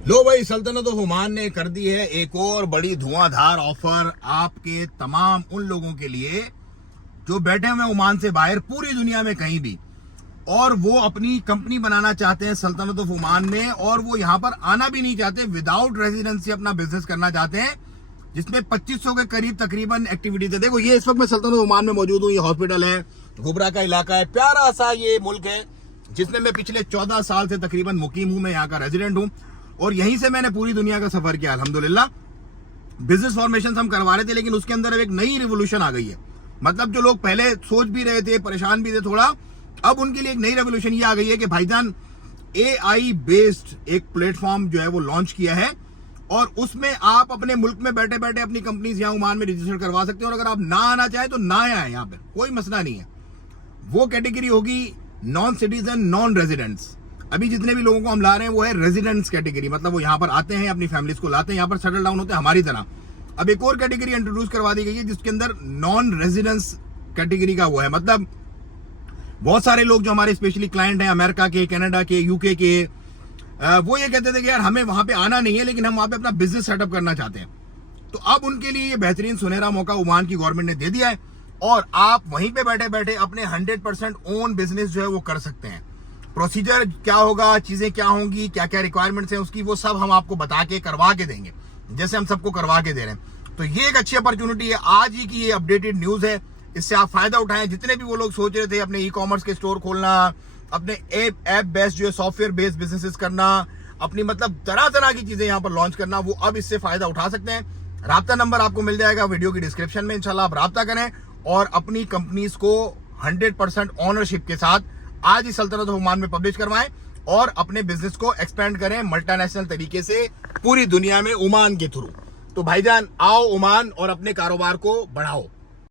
लो भाई, सल्तनत of Oman ने कर दी है एक और बड़ी धुआंधार ऑफर आपके तमाम उन लोगों के लिए जो बैठे हुए ओमान से बाहर पूरी दुनिया में कहीं भी, और वो अपनी कंपनी बनाना चाहते हैं सल्तनत ऑफ ओमान में, और वो यहाँ पर आना भी नहीं चाहते, विदाउट रेजिडेंसी अपना बिजनेस करना चाहते हैं, जिसमें 2500 के करीब तकरीबन एक्टिविटीज है। देखो, ये इस वक्त मैं सल्तनत ऑफ ओमान में मौजूद हूँ। ये हॉस्पिटल है, घुबरा का इलाका है, प्यारा सा ये मुल्क है जिसमें मैं पिछले 14 साल से तकरीबन मुकीम हूँ। मैं यहाँ का रेजिडेंट हूँ और यहीं से मैंने पूरी दुनिया का सफर किया अल्हम्दुलिल्लाह। बिजनेस फॉर्मेशन हम करवा रहे थे, लेकिन उसके अंदर अब एक नई रिवोल्यूशन आ गई है। मतलब जो लोग पहले सोच भी रहे थे, परेशान भी थे थोड़ा, अब उनके लिए एक नई रेवोल्यूशन ये आ गई है कि भाईजान AI बेस्ड एक प्लेटफॉर्म जो है वो लॉन्च किया है, और उसमें आप अपने मुल्क में बैठे बैठे अपनी कंपनीज यहाँ ओमान में रजिस्टर करवा सकते हैं। और अगर आप ना आना चाहें तो ना आए, यहाँ पे कोई मसला नहीं है। वो कैटेगरी होगी नॉन सिटीजन, नॉन रेजिडेंट्स। अभी जितने भी लोगों को हम ला रहे हैं वो है रेजिडेंट्स कैटेगरी, मतलब वो यहाँ पर आते हैं, अपनी फैमिलीज को लाते हैं, यहाँ पर सेटल डाउन होते हैं हमारी तरह। अब एक और कैटेगरी इंट्रोड्यूस करवा दी गई है जिसके अंदर नॉन रेजिडेंस कैटेगरी का वो है। मतलब बहुत सारे लोग जो हमारे स्पेशली क्लाइंट हैं अमेरिका के, कनाडा के, यूके के, वो ये कहते थे कि यार हमें वहां पे आना नहीं है, लेकिन हम वहां पे अपना बिजनेस सेटअप करना चाहते हैं। तो अब उनके लिए ये बेहतरीन सुनहरा मौका ओमान की गवर्नमेंट ने दे दिया है, और आप वहीं पे बैठे बैठे अपने 100% ओन बिजनेस जो है वो कर सकते हैं। प्रोसीजर क्या होगा, चीजें क्या होंगी, क्या क्या रिक्वायरमेंट्स हैं उसकी, वो सब हम आपको बता के करवा के देंगे, जैसे हम सबको करवा के दे रहे हैं। तो ये एक अच्छी अपॉर्चुनिटी है, आज ही की ये अपडेटेड न्यूज है, इससे आप फायदा उठाएं। जितने भी वो लोग सोच रहे थे अपने ई-कॉमर्स के स्टोर खोलना, अपने ऐप बेस्ड जो है सॉफ्टवेयर बेस्ड बिजनेसेस करना, अपनी मतलब तरह तरह की चीजें यहाँ पर लॉन्च करना, वो अब इससे फायदा उठा सकते हैं। राब्ता नंबर आपको मिल जाएगा वीडियो की डिस्क्रिप्शन में, इंशाल्लाह आप राब्ता करें और अपनी कंपनीज को 100% ऑनरशिप के साथ आज ही सल्तनत ऑफ ओमान में पब्लिश करवाएं और अपने बिजनेस को एक्सपेंड करें मल्टीनेशनल तरीके से पूरी दुनिया में ओमान के थ्रू। तो भाईजान आओ ओमान और अपने कारोबार को बढ़ाओ।